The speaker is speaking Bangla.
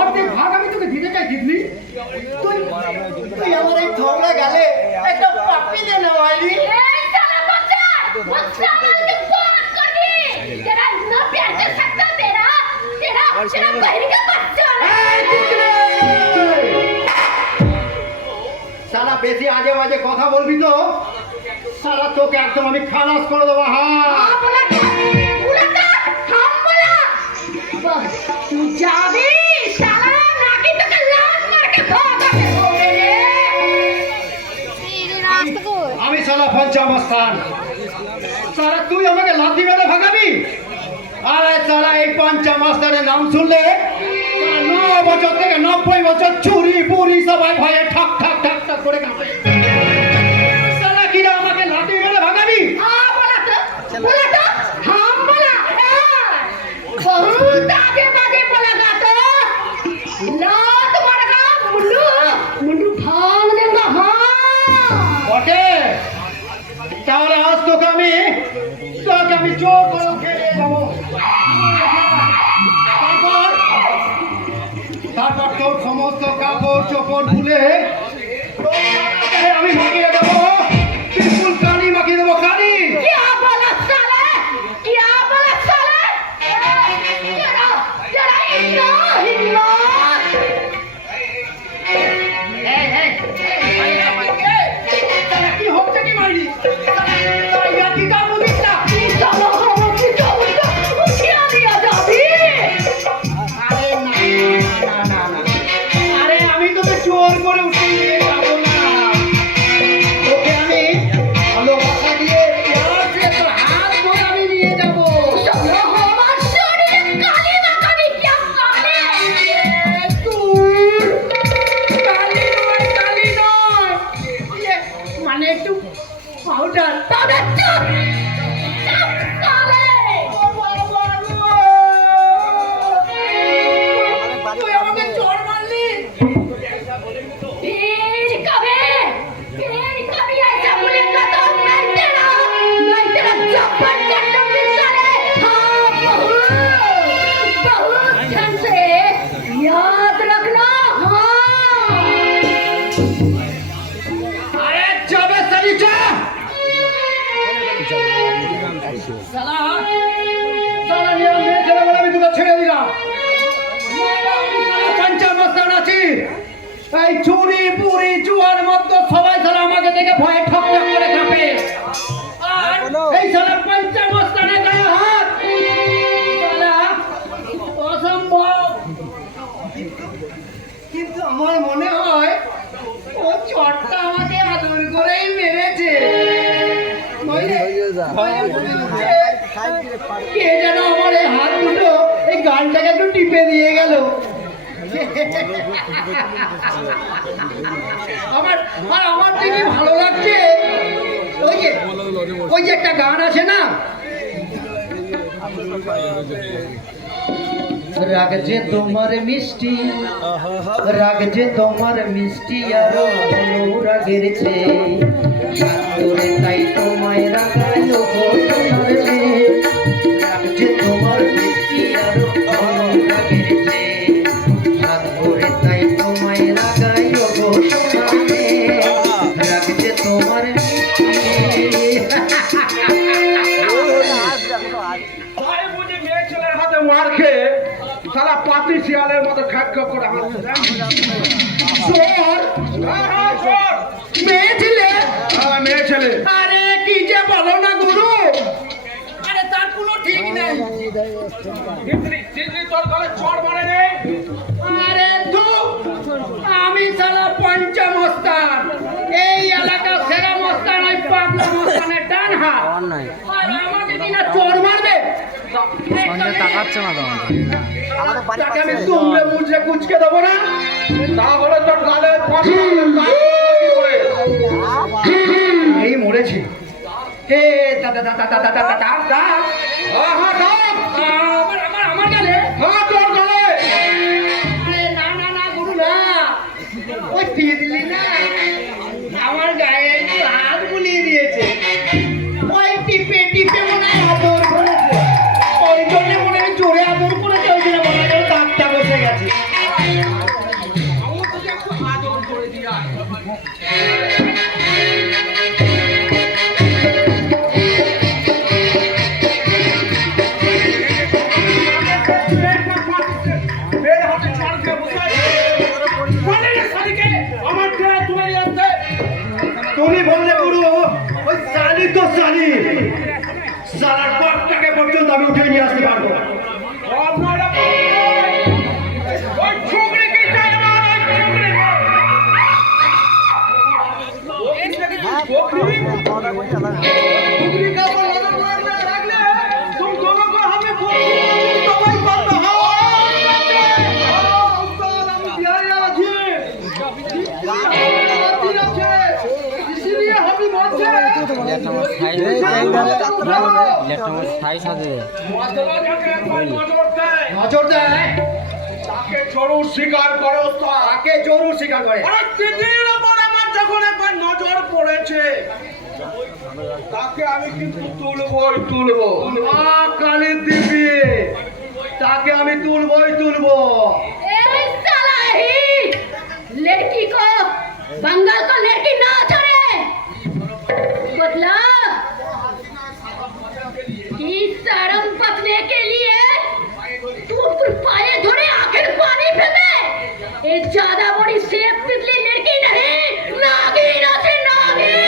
অর্ধেক ভাগ আমি তোকে দিতে চাই দিদি। তুই তুই আমার এই ঝগড়া গেলে একটা পাপি দে না ভাইরি। এই साला बच्चा मुझसे आगे कौन कर दी तेरा इतना प्यार कर सकता तेरा तेरा तेरा बहन का बच्चा साला বেশি আজে বাজে কথা বলবি তো साला তোকে একদম আমি খালাস করে দেবো। হ্যাঁ बोला हम बोला तू जाबी साला नाकी तो लात मार के भागा हो गए আমি সালা পঞ্চমস্থান সালা তুই আমাকে লাথি মেরে ভাগাবি। আরে সালা এই পঞ্চমস্থানের নাম শুনলে 9 বছর থেকে 90 বছর চুরি পুরি সবাই ভয়ে ঠক ঠক ঠক ঠক করে কাঁপে। সালা কিরা আমাকে লাথি মেরে ভাগাবি। हाँ बोला तो हम बोला बहुत आगे बागे बोला तो लात मारेगा मुंडू मुंडू भाग देगा। हाँ বটে তাহলে আজ তোকে আমি জোর করে উঠে নিয়ে যাবো। তারপর তোর সমস্ত কাপড় চোপড় খুলে আমি মাখিয়ে দেবো বিপুল কালি মাখিয়ে দেবো কালি। क्या बोला साले तेरा तेरा इतना हिम्मत কি হচ্ছে কি মারি ইয়াদিটা বুঝিস না। साला हम की जाओ क्या दिया जाबी আরে না আরে আমি তোকে জোর করে উঠিয়ে নিয়ে যাবো না। তোকে আমি ভালোবাসা দিয়ে প্যার দিয়ে তোর হাত ধরে আমি নিয়ে যাবো। साला हमार शरीर काली माका भी क्या काले তুই কালি নয় মানে একটু পাউডার। तबे चुप काले তুই আমাকে চড় মারলি। फिर कभी ऐसा बोलेगा तो मैं तेरा जब्बर कर दूंगी साले। हाँ बहुत ध्यान से याद रखना। हाँ আরে যাবে সালিচা সালা সালা নিয়ে ছেলে বলে আমি তোকে ছেড়ে দিলাম। পঞ্চমস্থান আছি এই চুরি পুরি জুয়ার মধ্যে সবাই সালা আমাকে দেখে ভয়ে ঠক ঠক করে কাঁপে। আর এই সালা পঞ্চমস্থানে গায়ে হাত সালা অসম্ভব। কিন্তু আমার মনে হয় ও চটটা আমাকে আদর করেই মেরেছে। কে যেন আমার এই হাত দুটো এই গানটাকে একটু টিপে দিয়ে গেল। আমার দেখি ভালো লাগছে। ওই যে একটা গান আছে না রাগ যে তোমার মিষ্টি রাগ যে তোমার মিষ্টি আরো রাগের চেয়ে সাগরে তাই তোমায় রাগালো তোমার মেয়ে রাগ যে তোমার মিষ্টি আরো রাগের চেয়ে সাগরে তাই তোমায় রাগালো সোনা মেয়ে রাগ যে তোমার মিষ্টি। মার খেয়ে সারা পাতি শিয়ালের মতো খাক্ষ করে মেয়ে ছেলে মেয়ে ছেলে। আরে কি যে বলো না গুরু। আরে তার কোনো ঠিক নেই। তোর গলে চড় মারে নেই। আরে তো আমি সালা পঞ্চমস্থান এই এলাকার সেরা মস্তান ওই পাবনা মস্তানের ডান হাত। আর আমাকে কিনা চড় মারবে তাকাচ্ছে না তাকে আমি তুমড়ে মুচড়ে কুচকে দেবো না। তাহলে তোর গালে এই মরেছি। হে দাদা দাদা দাদা দাদা দাদা আমার গালে তোর গালে। না না না গুরু না ওই দিয়ে দিলি না আমার গায়ে একটু হাত বুলিয়ে দিয়েছে। ওই টিপে টিপে মনে হয় আদর করেছে। ওই জন্য মনে হয় জোরে আদর করেছে। ওই জন্য মনে হয় দাঁতটা বসে গেছে। তোকে একটু আদর করে দিয়া তুমি বললে গুরু ওই সালি তো সালি সালার পথটাকে পর্যন্ত আমি উঠে নিয়ে আসতে পারবো। নজর দেয় তাকে জরুর স্বীকার করো তো। তাকে জরুর স্বীকার করে। দিদির ওপর আমার যখন একবার নজর পড়েছে তাকে আমি কিন্তু তুলবো। মা কালী দিবি তাকে আমি তুলবো। ए साला ही लड़की को बंगाल को लड़की ना छोड़े मतलब कि शर्म बचने के लिए तू पाए धोने आखिर पानी फेंके ये ज्यादा बड़ी सेफ पिछली लड़की नहीं नागिन है नागिन